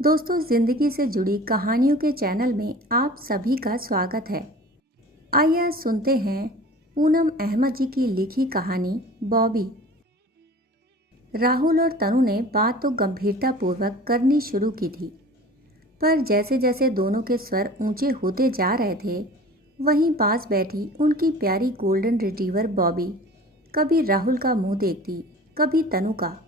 दोस्तों, जिंदगी से जुड़ी कहानियों के चैनल में आप सभी का स्वागत है। आइए आज सुनते हैं पूनम अहमद जी की लिखी कहानी बॉबी। राहुल और तनु ने बात तो गंभीरतापूर्वक करनी शुरू की थी, पर जैसे जैसे दोनों के स्वर ऊंचे होते जा रहे थे, वहीं पास बैठी उनकी प्यारी गोल्डन रिट्रीवर बॉबी कभी राहुल का मुंह देखती, कभी तनु का।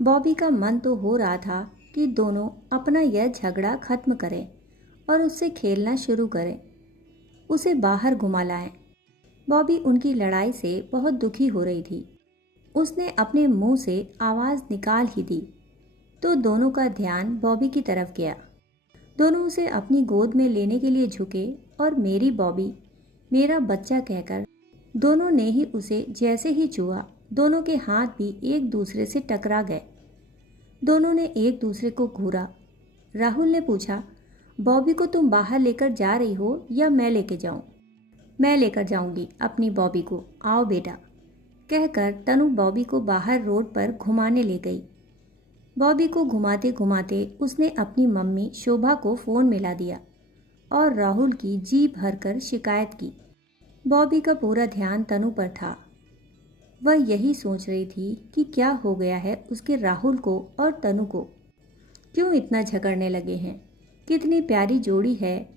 बॉबी का मन तो हो रहा था कि दोनों अपना यह झगड़ा खत्म करें और उससे खेलना शुरू करें, उसे बाहर घुमा लाएं। बॉबी उनकी लड़ाई से बहुत दुखी हो रही थी। उसने अपने मुंह से आवाज़ निकाल ही दी तो दोनों का ध्यान बॉबी की तरफ गया। दोनों उसे अपनी गोद में लेने के लिए झुके और मेरी बॉबी, मेरा बच्चा कहकर दोनों ने ही उसे जैसे ही छुआ, दोनों के हाथ भी एक दूसरे से टकरा गए। दोनों ने एक दूसरे को घूरा। राहुल ने पूछा, बॉबी को तुम बाहर लेकर जा रही हो या मैं लेके जाऊं? मैं लेकर जाऊंगी अपनी बॉबी को, आओ बेटा, कहकर तनु बॉबी को बाहर रोड पर घुमाने ले गई। बॉबी को घुमाते घुमाते उसने अपनी मम्मी शोभा को फ़ोन मिला दिया और राहुल की जी भरकर शिकायत की। बॉबी का पूरा ध्यान तनु पर था। वह यही सोच रही थी कि क्या हो गया है उसके राहुल को और तनु को, क्यों इतना झगड़ने लगे हैं, कितनी प्यारी जोड़ी है।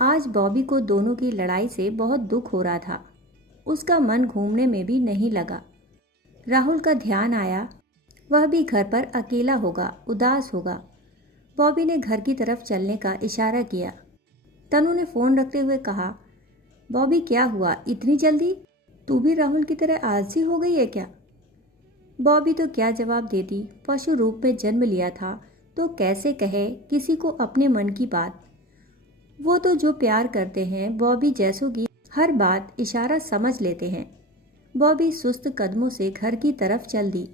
आज बॉबी को दोनों की लड़ाई से बहुत दुख हो रहा था। उसका मन घूमने में भी नहीं लगा। राहुल का ध्यान आया, वह भी घर पर अकेला होगा, उदास होगा। बॉबी ने घर की तरफ चलने का इशारा किया। तनु ने फ़ोन रखते हुए कहा, बॉबी क्या हुआ इतनी जल्दी? तू भी राहुल की तरह आलसी हो गई है क्या? बॉबी तो क्या जवाब देती, पशु रूप में जन्म लिया था तो कैसे कहे किसी को अपने मन की बात। वो तो जो प्यार करते हैं बॉबी जैसों की हर बात इशारा समझ लेते हैं। बॉबी सुस्त कदमों से घर की तरफ चल दी।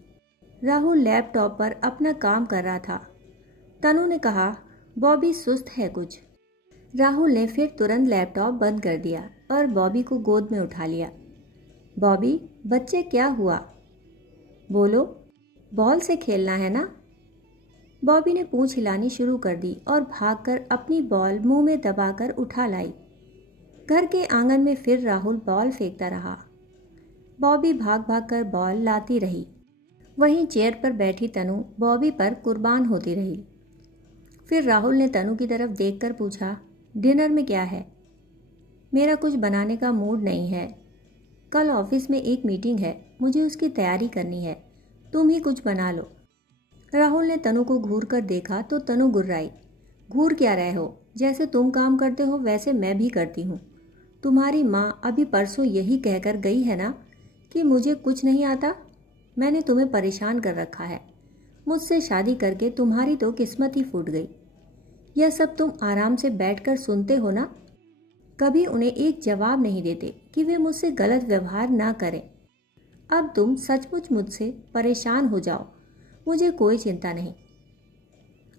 राहुल लैपटॉप पर अपना काम कर रहा था। तनु ने कहा, बॉबी सुस्त है कुछ। राहुल ने फिर तुरंत लैपटॉप बंद कर दिया और बॉबी को गोद में उठा लिया। बॉबी, बच्चे क्या हुआ? बोलो, बॉल से खेलना है ना? बॉबी ने पूंछ हिलानी शुरू कर दी और भागकर अपनी बॉल मुंह में दबाकर उठा लाई। घर के आंगन में फिर राहुल बॉल फेंकता रहा। बॉबी भाग भाग कर बॉल लाती रही। वहीं चेयर पर बैठी तनु बॉबी पर कुर्बान होती रही। फिर राहुल ने तनु की तरफ देखकर पूछा, डिनर में क्या है? मेरा कुछ बनाने का मूड नहीं है। कल ऑफिस में एक मीटिंग है, मुझे उसकी तैयारी करनी है। तुम ही कुछ बना लो। राहुल ने तनु को घूर कर देखा तो तनु गुर्राई। घूर क्या रहे हो? जैसे तुम काम करते हो वैसे मैं भी करती हूँ। तुम्हारी माँ अभी परसों यही कहकर गई है ना कि मुझे कुछ नहीं आता। मैंने तुम्हें परेशान कर रखा है। मुझसे शादी करके तुम्हारी तो किस्मत ही फूट गई। यह सब तुम आराम से बैठकर सुनते हो ना? कभी उन्हें एक जवाब नहीं देते कि वे मुझसे गलत व्यवहार ना करें। अब तुम सचमुच मुझसे परेशान हो जाओ, मुझे कोई चिंता नहीं।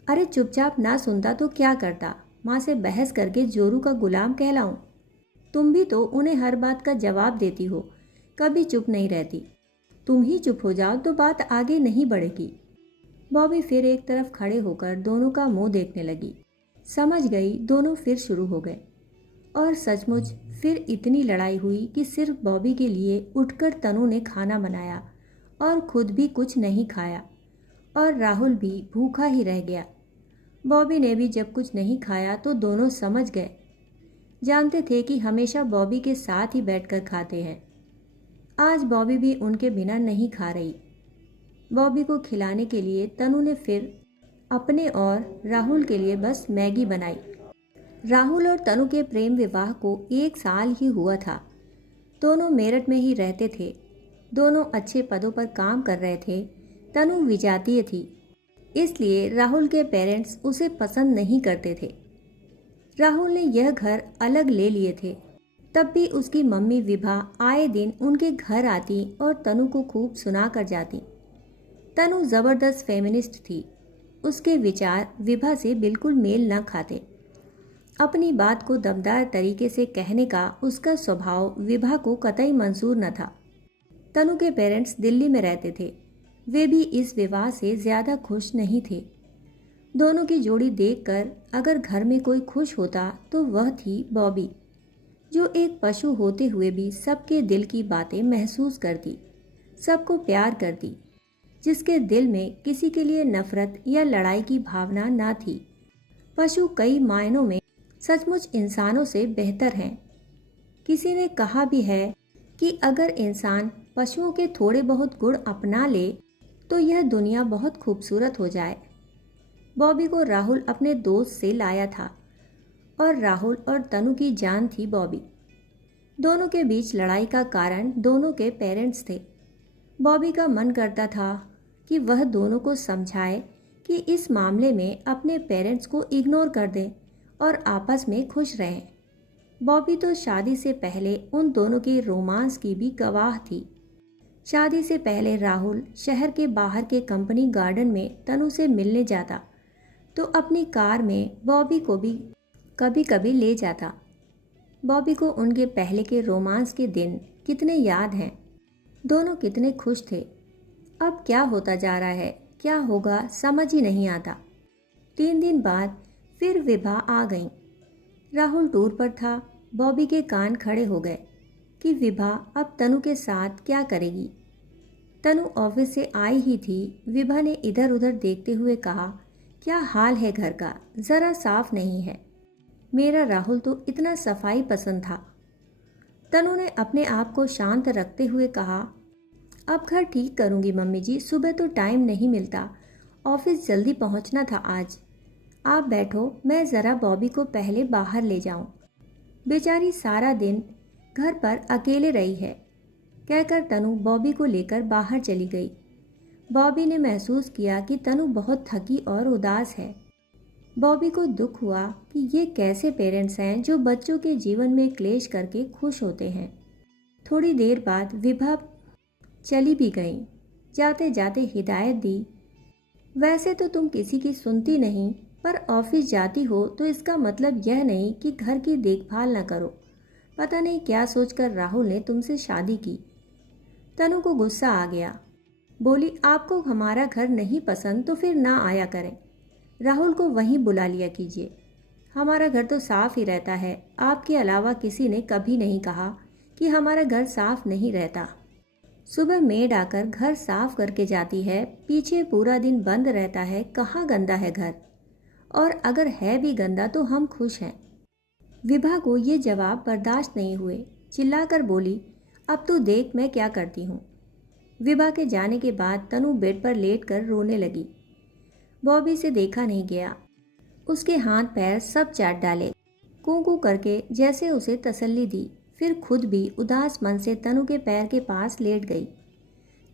अरे चुपचाप ना सुनता तो क्या करता? माँ से बहस करके जोरू का गुलाम कहलाऊं? तुम भी तो उन्हें हर बात का जवाब देती हो, कभी चुप नहीं रहती। तुम ही चुप हो जाओ तो बात आगे नहीं बढ़ेगी। बॉबी फिर एक तरफ खड़े होकर दोनों का मुंह देखने लगी। समझ गई दोनों फिर शुरू हो गए। और सचमुच फिर इतनी लड़ाई हुई कि सिर्फ बॉबी के लिए उठकर तनु ने खाना बनाया और खुद भी कुछ नहीं खाया और राहुल भी भूखा ही रह गया। बॉबी ने भी जब कुछ नहीं खाया तो दोनों समझ गए, जानते थे कि हमेशा बॉबी के साथ ही बैठकर खाते हैं। आज बॉबी भी उनके बिना नहीं खा रही। बॉबी को खिलाने के लिए तनु ने फिर अपने और राहुल के लिए बस मैगी बनाई। राहुल और तनु के प्रेम विवाह को 1 साल ही हुआ था। दोनों मेरठ में ही रहते थे। दोनों अच्छे पदों पर काम कर रहे थे। तनु विजातीय थी, इसलिए राहुल के पेरेंट्स उसे पसंद नहीं करते थे। राहुल ने यह घर अलग ले लिए थे, तब भी उसकी मम्मी विभा आए दिन उनके घर आती और तनु को खूब सुना कर जाती। तनु ज़बरदस्त फेमिनिस्ट थी। उसके विचार विभा से बिल्कुल मेल न खाते। अपनी बात को दमदार तरीके से कहने का उसका स्वभाव विभा को कतई मंजूर न था। तनु के पेरेंट्स दिल्ली में रहते थे। वे भी इस विवाह से ज़्यादा खुश नहीं थे। दोनों की जोड़ी देखकर अगर घर में कोई खुश होता तो वह थी बॉबी, जो एक पशु होते हुए भी सबके दिल की बातें महसूस करती, सबको प्यार करती, जिसके दिल में किसी के लिए नफरत या लड़ाई की भावना ना थी। पशु कई मायनों में सचमुच इंसानों से बेहतर हैं। किसी ने कहा भी है कि अगर इंसान पशुओं के थोड़े बहुत गुण अपना ले तो यह दुनिया बहुत खूबसूरत हो जाए। बॉबी को राहुल अपने दोस्त से लाया था और राहुल और तनु की जान थी बॉबी। दोनों के बीच लड़ाई का कारण दोनों के पेरेंट्स थे। बॉबी का मन करता था कि वह दोनों को समझाए कि इस मामले में अपने पेरेंट्स को इग्नोर कर दें और आपस में खुश रहें। बॉबी तो शादी से पहले उन दोनों के रोमांस की भी गवाह थी। शादी से पहले राहुल शहर के बाहर के कंपनी गार्डन में तनु से मिलने जाता तो अपनी कार में बॉबी को भी कभी कभी ले जाता। बॉबी को उनके पहले के रोमांस के दिन कितने याद हैं। दोनों कितने खुश थे। अब क्या होता जा रहा है, क्या होगा समझ ही नहीं आता। 3 दिन बाद फिर विभा आ गई। राहुल टूर पर था। बॉबी के कान खड़े हो गए कि विभा अब तनु के साथ क्या करेगी। तनु ऑफिस से आई ही थी। विभा ने इधर उधर देखते हुए कहा, क्या हाल है घर का, ज़रा साफ नहीं है। मेरा राहुल तो इतना सफाई पसंद था। तनु ने अपने आप को शांत रखते हुए कहा, अब घर ठीक करूंगी मम्मी जी, सुबह तो टाइम नहीं मिलता, ऑफिस जल्दी पहुंचना था आज। आप बैठो, मैं ज़रा बॉबी को पहले बाहर ले जाऊं। बेचारी सारा दिन घर पर अकेले रही है, कहकर तनु बॉबी को लेकर बाहर चली गई। बॉबी ने महसूस किया कि तनु बहुत थकी और उदास है। बॉबी को दुख हुआ कि ये कैसे पेरेंट्स हैं जो बच्चों के जीवन में क्लेश करके खुश होते हैं। थोड़ी देर बाद विभा चली भी गई। जाते जाते हिदायत दी, वैसे तो तुम किसी की सुनती नहीं, पर ऑफिस जाती हो तो इसका मतलब यह नहीं कि घर की देखभाल न करो। पता नहीं क्या सोचकर राहुल ने तुमसे शादी की। तनु को गुस्सा आ गया। बोली, आपको हमारा घर नहीं पसंद तो फिर ना आया करें। राहुल को वहीं बुला लिया कीजिए। हमारा घर तो साफ ही रहता है। आपके अलावा किसी ने कभी नहीं कहा कि हमारा घर साफ नहीं रहता। सुबह मेड आकर घर साफ करके जाती है, पीछे पूरा दिन बंद रहता है। कहाँ गंदा है घर, और अगर है भी गंदा तो हम खुश हैं। विभा को ये जवाब बर्दाश्त नहीं हुए। चिल्लाकर बोली, अब तो देख मैं क्या करती हूँ। विभा के जाने के बाद तनु बेड पर लेटकर रोने लगी। बॉबी से देखा नहीं गया। उसके हाथ पैर सब चाट डाले। कूं करके जैसे उसे तसल्ली दी। फिर खुद भी उदास मन से तनु के पैर के पास लेट गई।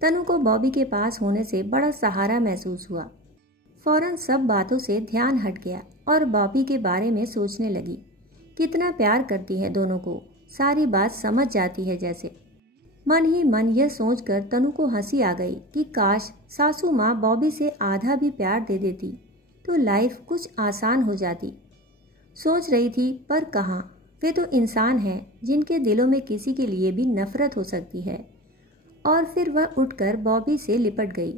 तनु को बॉबी के पास होने से बड़ा सहारा महसूस हुआ। फौरन सब बातों से ध्यान हट गया और बॉबी के बारे में सोचने लगी। कितना प्यार करती है दोनों को, सारी बात समझ जाती है जैसे। मन ही मन यह सोचकर तनु को हंसी आ गई कि काश सासू माँ बॉबी से आधा भी प्यार दे देती तो लाइफ कुछ आसान हो जाती। सोच रही थी, पर कहाँ, वे तो इंसान हैं जिनके दिलों में किसी के लिए भी नफरत हो सकती है। और फिर वह उठकर बॉबी से लिपट गई।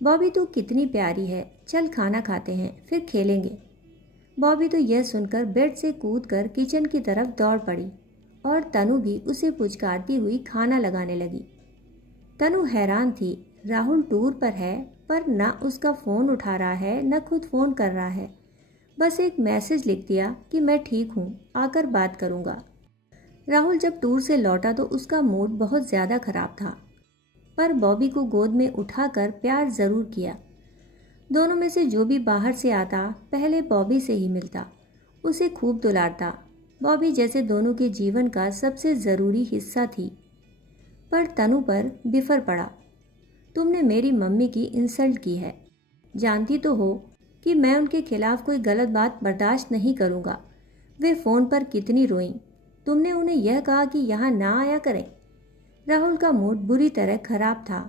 बॉबी तो कितनी प्यारी है, चल खाना खाते हैं फिर खेलेंगे। बॉबी तो यह सुनकर बेड से कूदकर किचन की तरफ दौड़ पड़ी और तनु भी उसे पुचकारती हुई खाना लगाने लगी। तनु हैरान थी। राहुल टूर पर है, पर न उसका फ़ोन उठा रहा है न खुद फ़ोन कर रहा है। बस एक मैसेज लिख दिया कि मैं ठीक हूँ, आकर बात करूँगा। राहुल जब टूर से लौटा तो उसका मूड बहुत ज़्यादा खराब था, पर बॉबी को गोद में उठाकर प्यार ज़रूर किया। दोनों में से जो भी बाहर से आता पहले बॉबी से ही मिलता, उसे खूब दुलारता। बॉबी जैसे दोनों के जीवन का सबसे ज़रूरी हिस्सा थी। पर तनु पर बिफर पड़ा। तुमने मेरी मम्मी की इंसल्ट की है। जानती तो हो कि मैं उनके खिलाफ कोई गलत बात बर्दाश्त नहीं करूँगा। वे फ़ोन पर कितनी रोईं। तुमने उन्हें यह कहा कि यहाँ ना आया करें। राहुल का मूड बुरी तरह खराब था।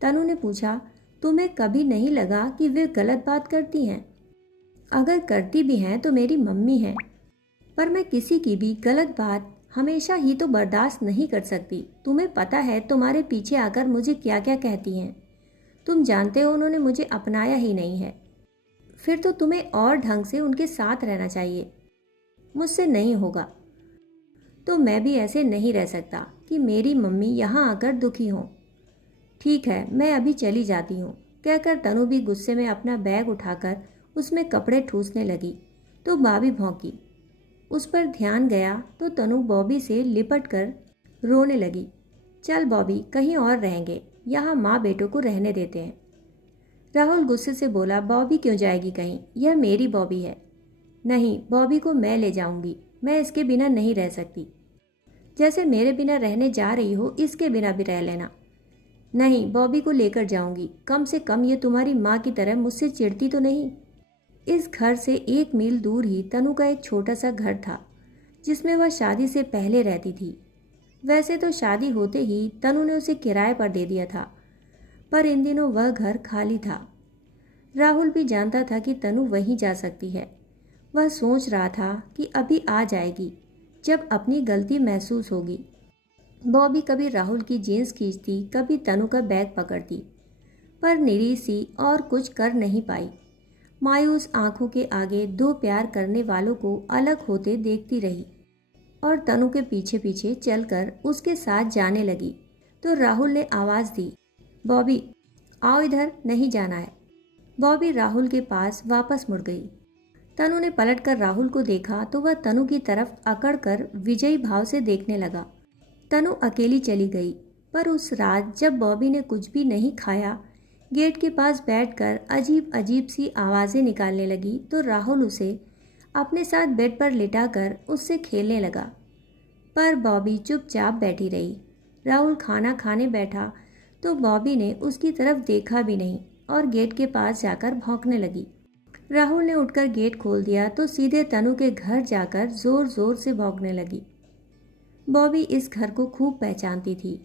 तनु ने पूछा, तुम्हें कभी नहीं लगा कि वे गलत बात करती हैं? अगर करती भी हैं तो मेरी मम्मी हैं, पर मैं किसी की भी गलत बात हमेशा ही तो बर्दाश्त नहीं कर सकती। तुम्हें पता है तुम्हारे पीछे आकर मुझे क्या क्या कहती हैं। तुम जानते हो उन्होंने मुझे अपनाया ही नहीं है। फिर तो तुम्हें और ढंग से उनके साथ रहना चाहिए। मुझसे नहीं होगा। तो मैं भी ऐसे नहीं रह सकता कि मेरी मम्मी यहाँ आकर दुखी हों। ठीक है, मैं अभी चली जाती हूँ, कहकर तनु भी गुस्से में अपना बैग उठाकर उसमें कपड़े ठूसने लगी तो बॉबी भौंकी। उस पर ध्यान गया तो तनु बॉबी से लिपट कर रोने लगी। चल बॉबी, कहीं और रहेंगे, यहाँ माँ बेटों को रहने देते हैं। राहुल गुस्से से बोला, बॉबी क्यों जाएगी कहीं, यह मेरी बॉबी है। नहीं, बॉबी को मैं ले जाऊंगी, मैं इसके बिना नहीं रह सकती। जैसे मेरे बिना रहने जा रही हो, इसके बिना भी रह लेना। नहीं, बॉबी को लेकर जाऊंगी, कम से कम ये तुम्हारी माँ की तरह मुझसे चिढ़ती तो नहीं। इस घर से 1 मील दूर ही तनु का एक छोटा सा घर था जिसमें वह शादी से पहले रहती थी। वैसे तो शादी होते ही तनु ने उसे किराए पर दे दिया था, पर इन दिनों वह घर खाली था। राहुल भी जानता था कि तनु वहीं जा सकती है। वह सोच रहा था कि अभी आ जाएगी जब अपनी गलती महसूस होगी। बॉबी कभी राहुल की जीन्स खींचती, कभी तनु का बैग पकड़ती, पर निरी सी और कुछ कर नहीं पाई। मायूस आंखों के आगे दो प्यार करने वालों को अलग होते देखती रही और तनु के पीछे पीछे चलकर उसके साथ जाने लगी तो राहुल ने आवाज़ दी, बॉबी आओ इधर, नहीं जाना है। बॉबी राहुल के पास वापस मुड़ गई। तनु ने पलटकर राहुल को देखा तो वह तनु की तरफ अकड़कर विजयी भाव से देखने लगा। तनु अकेली चली गई, पर उस रात जब बॉबी ने कुछ भी नहीं खाया, गेट के पास बैठकर अजीब अजीब सी आवाज़ें निकालने लगी तो राहुल उसे अपने साथ बेड पर लिटाकर उससे खेलने लगा, पर बॉबी चुपचाप बैठी रही। राहुल खाना खाने बैठा तो बॉबी ने उसकी तरफ देखा भी नहीं और गेट के पास जाकर भौंकने लगी। राहुल ने उठकर गेट खोल दिया तो सीधे तनु के घर जाकर जोर जोर से भौंकने लगी। बॉबी इस घर को खूब पहचानती थी।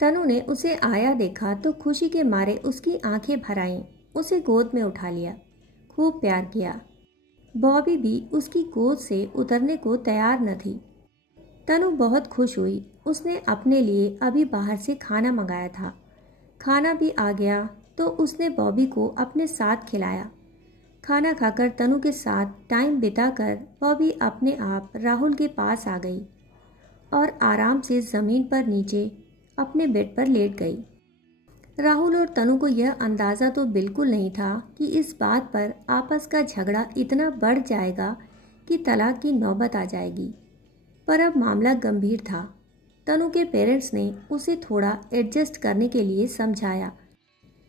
तनु ने उसे आया देखा तो खुशी के मारे उसकी आंखें भर आईं, उसे गोद में उठा लिया, खूब प्यार किया। बॉबी भी उसकी गोद से उतरने को तैयार न थी। तनु बहुत खुश हुई। उसने अपने लिए अभी बाहर से खाना मंगाया था। खाना भी आ गया तो उसने बॉबी को अपने साथ खिलाया। खाना खाकर तनु के साथ टाइम बिताकर बॉबी अपने आप राहुल के पास आ गई और आराम से ज़मीन पर नीचे अपने बेड पर लेट गई। राहुल और तनु को यह अंदाज़ा तो बिल्कुल नहीं था कि इस बात पर आपस का झगड़ा इतना बढ़ जाएगा कि तलाक की नौबत आ जाएगी, पर अब मामला गंभीर था। तनु के पेरेंट्स ने उसे थोड़ा एडजस्ट करने के लिए समझाया,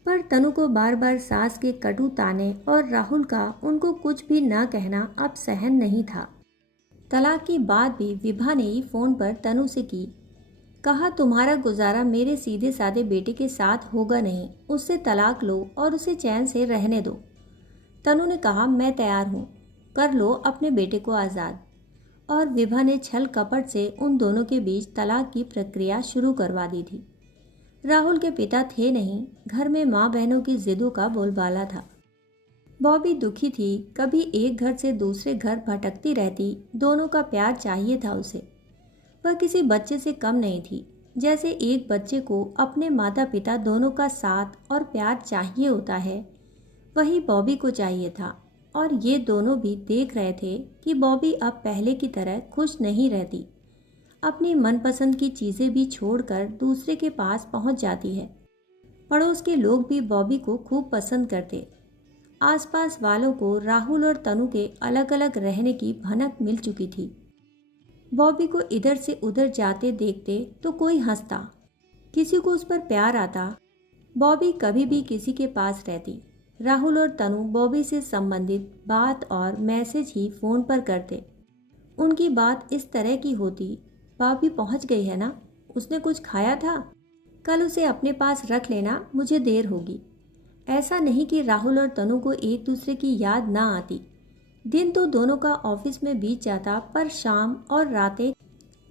पर तनु को बार बार सास के कटु ताने और राहुल का उनको कुछ भी न कहना अब सहन नहीं था। तलाक की बात भी विभा ने ही फ़ोन पर तनु से की। कहा, तुम्हारा गुजारा मेरे सीधे साधे बेटे के साथ होगा नहीं, उससे तलाक लो और उसे चैन से रहने दो। तनु ने कहा, मैं तैयार हूँ, कर लो अपने बेटे को आज़ाद। और विभा ने छल कपट से उन दोनों के बीच तलाक की प्रक्रिया शुरू करवा दी थी। राहुल के पिता थे नहीं, घर में माँ बहनों की जिदों का बोलबाला था। बॉबी दुखी थी, कभी एक घर से दूसरे घर भटकती रहती, दोनों का प्यार चाहिए था उसे। वह किसी बच्चे से कम नहीं थी। जैसे एक बच्चे को अपने माता पिता दोनों का साथ और प्यार चाहिए होता है, वही बॉबी को चाहिए था। और ये दोनों भी देख रहे थे कि बॉबी अब पहले की तरह खुश नहीं रहती। अपनी मनपसंद की चीज़ें भी छोड़कर दूसरे के पास पहुंच जाती है। पड़ोस के लोग भी बॉबी को खूब पसंद करते। आसपास वालों को राहुल और तनु के अलग अलग रहने की भनक मिल चुकी थी। बॉबी को इधर से उधर जाते देखते तो कोई हंसता, किसी को उस पर प्यार आता। बॉबी कभी भी किसी के पास रहती। राहुल और तनु बॉबी से संबंधित बात और मैसेज ही फ़ोन पर करते। उनकी बात इस तरह की होती, बॉबी पहुंच गई है ना, उसने कुछ खाया था, कल उसे अपने पास रख लेना, मुझे देर होगी। ऐसा नहीं कि राहुल और तनु को एक दूसरे की याद ना आती। दिन तो दोनों का ऑफिस में बीत जाता, पर शाम और रातें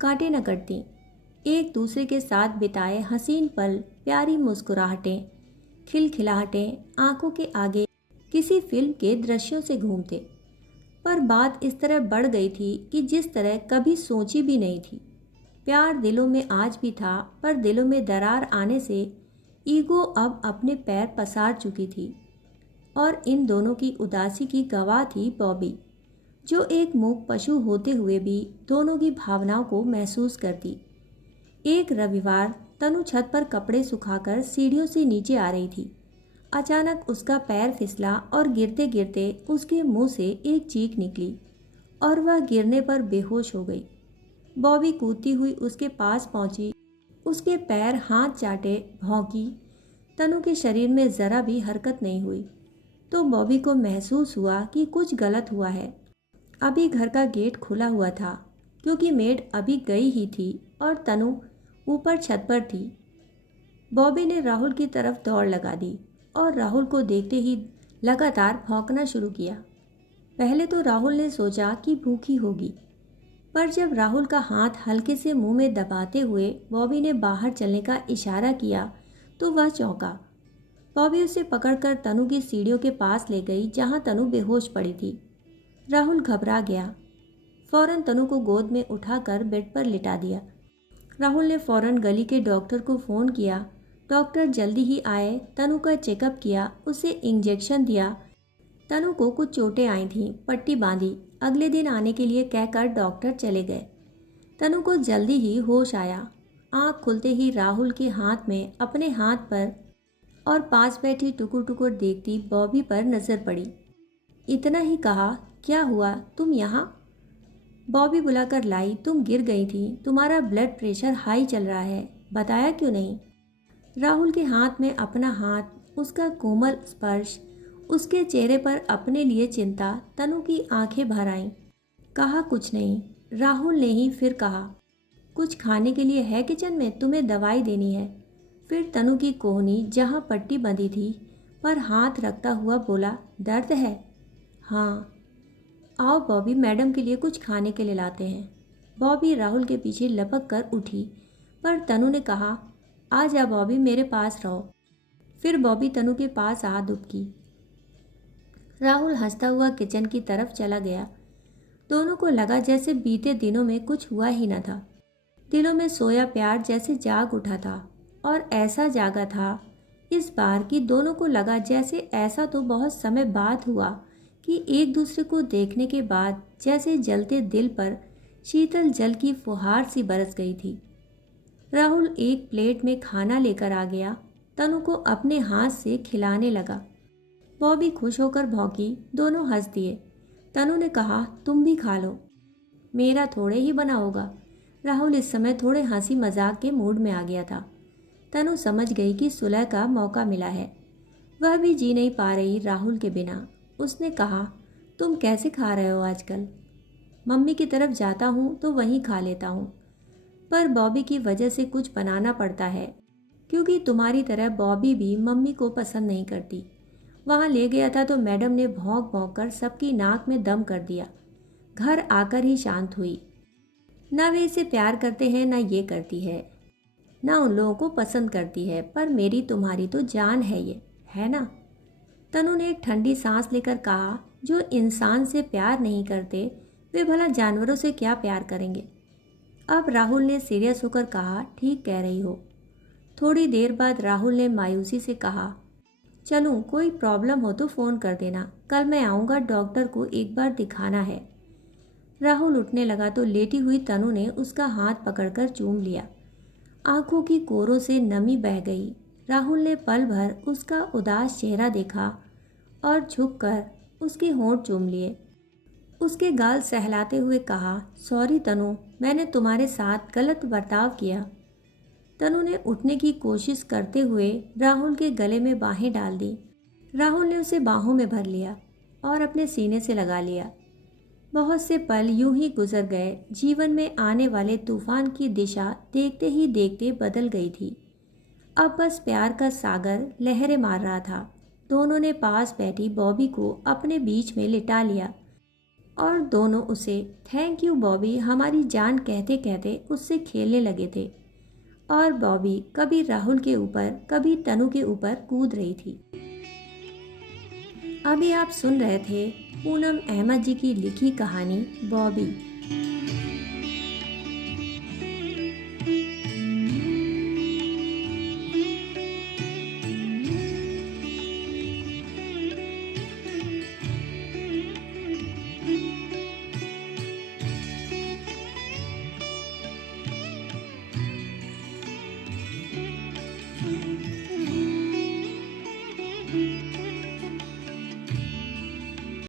कांटे न कटती। एक दूसरे के साथ बिताए हसीन पल, प्यारी मुस्कुराहटें, खिलखिलाहटें आंखों के आगे किसी फिल्म के दृश्यों से घूमते। पर बात इस तरह बढ़ गई थी कि जिस तरह कभी सोची भी नहीं थी। प्यार दिलों में आज भी था, पर दिलों में दरार आने से ईगो अब अपने पैर पसार चुकी थी। और इन दोनों की उदासी की गवाह थी बॉबी, जो एक मूक पशु होते हुए भी दोनों की भावनाओं को महसूस करती। एक रविवार तनु छत पर कपड़े सुखाकर सीढ़ियों से नीचे आ रही थी। अचानक उसका पैर फिसला और गिरते गिरते उसके मुंह से एक चीख निकली और वह गिरने पर बेहोश हो गई। बॉबी कूदती हुई उसके पास पहुंची, उसके पैर हाथ चाटे, भौंकी। तनु के शरीर में ज़रा भी हरकत नहीं हुई तो बॉबी को महसूस हुआ कि कुछ गलत हुआ है। अभी घर का गेट खुला हुआ था क्योंकि मेड अभी गई ही थी और तनु ऊपर छत पर थी। बॉबी ने राहुल की तरफ दौड़ लगा दी और राहुल को देखते ही लगातार भौंकना शुरू किया। पहले तो राहुल ने सोचा कि भूखी होगी, पर जब राहुल का हाथ हल्के से मुंह में दबाते हुए बॉबी ने बाहर चलने का इशारा किया तो वह चौंका। बॉबी उसे पकड़कर तनु की सीढ़ियों के पास ले गई जहां तनु बेहोश पड़ी थी। राहुल घबरा गया, फौरन तनु को गोद में उठाकर बेड पर लिटा दिया। राहुल ने फौरन गली के डॉक्टर को फ़ोन किया। डॉक्टर जल्दी ही आए, तनु का चेकअप किया, उसे इंजेक्शन दिया। तनु को कुछ चोटें आई थीं, पट्टी बांधी। अगले दिन आने के लिए कहकर डॉक्टर चले गए। तनु को जल्दी ही होश आया। आँख खुलते ही राहुल के हाथ में अपने हाथ पर और पास बैठी टुकुर टुकुर देखती बॉबी पर नज़र पड़ी। इतना ही कहा, क्या हुआ, तुम यहाँ? बॉबी बुलाकर लाई, तुम गिर गई थी, तुम्हारा ब्लड प्रेशर हाई चल रहा है, बताया क्यों नहीं? राहुल के हाथ में अपना हाथ, उसका कोमल स्पर्श, उसके चेहरे पर अपने लिए चिंता। तनु की आंखें भर आईं। कहा कुछ नहीं। राहुल ने ही फिर कहा, कुछ खाने के लिए है किचन में, तुम्हें दवाई देनी है। फिर तनु की कोहनी जहाँ पट्टी बंधी थी पर हाथ रखता हुआ बोला, दर्द है? हाँ। आओ बॉबी, मैडम के लिए कुछ खाने के लिए लाते हैं। बॉबी राहुल के पीछे लपक कर उठी, पर तनु ने कहा, आ जा बॉबी, मेरे पास रहो। फिर बॉबी तनु के पास आ दुबकी। राहुल हंसता हुआ किचन की तरफ चला गया। दोनों को लगा जैसे बीते दिनों में कुछ हुआ ही न था। दिलों में सोया प्यार जैसे जाग उठा था और ऐसा जागा था इस बार कि दोनों को लगा जैसे ऐसा तो बहुत समय बाद हुआ कि एक दूसरे को देखने के बाद जैसे जलते दिल पर शीतल जल की फुहार सी बरस गई थी। राहुल एक प्लेट में खाना लेकर आ गया, तनु को अपने हाथ से खिलाने लगा। बॉबी खुश होकर भौंकी, दोनों हंस दिए। तनु ने कहा, तुम भी खा लो। मेरा थोड़े ही बना होगा। राहुल इस समय थोड़े हंसी मजाक के मूड में आ गया था। तनु समझ गई कि सुलह का मौका मिला है। वह भी जी नहीं पा रही राहुल के बिना। उसने कहा, तुम कैसे खा रहे हो आजकल? मम्मी की तरफ जाता हूँ तो वहीं खा लेता हूँ, पर बॉबी की वजह से कुछ बनाना पड़ता है, क्योंकि तुम्हारी तरह बॉबी भी मम्मी को पसंद नहीं करती। वहाँ ले गया था तो मैडम ने भौंक भौंक कर सबकी नाक में दम कर दिया। घर आकर ही शांत हुई। ना वे इसे प्यार करते हैं, ना ये करती है, ना उन लोगों को पसंद करती है, पर मेरी तुम्हारी तो जान है ये, है ना? तनु ने एक ठंडी सांस लेकर कहा, जो इंसान से प्यार नहीं करते वे भला जानवरों से क्या प्यार करेंगे? अब राहुल ने सीरियस होकर कहा, ठीक कह रही हो। थोड़ी देर बाद राहुल ने मायूसी से कहा, चलूं, कोई प्रॉब्लम हो तो फ़ोन कर देना, कल मैं आऊँगा, डॉक्टर को एक बार दिखाना है। राहुल उठने लगा तो लेटी हुई तनु ने उसका हाथ पकड़कर चूम लिया। आंखों की कोरों से नमी बह गई। राहुल ने पल भर उसका उदास चेहरा देखा और झुककर उसके होंठ चूम लिए। उसके गाल सहलाते हुए कहा, सॉरी तनु, मैंने तुम्हारे साथ गलत बर्ताव किया। तनु ने उठने की कोशिश करते हुए राहुल के गले में बाहें डाल दी। राहुल ने उसे बाहों में भर लिया और अपने सीने से लगा लिया। बहुत से पल यूं ही गुजर गए। जीवन में आने वाले तूफान की दिशा देखते ही देखते बदल गई थी। अब बस प्यार का सागर लहरें मार रहा था। दोनों ने पास बैठी बॉबी को अपने बीच में लिटा लिया और दोनों उसे थैंक यू बॉबी हमारी जान कहते कहते उससे खेलने लगे थे। और बॉबी कभी राहुल के ऊपर कभी तनु के ऊपर कूद रही थी। अभी आप सुन रहे थे पूनम अहमद जी की लिखी कहानी बॉबी।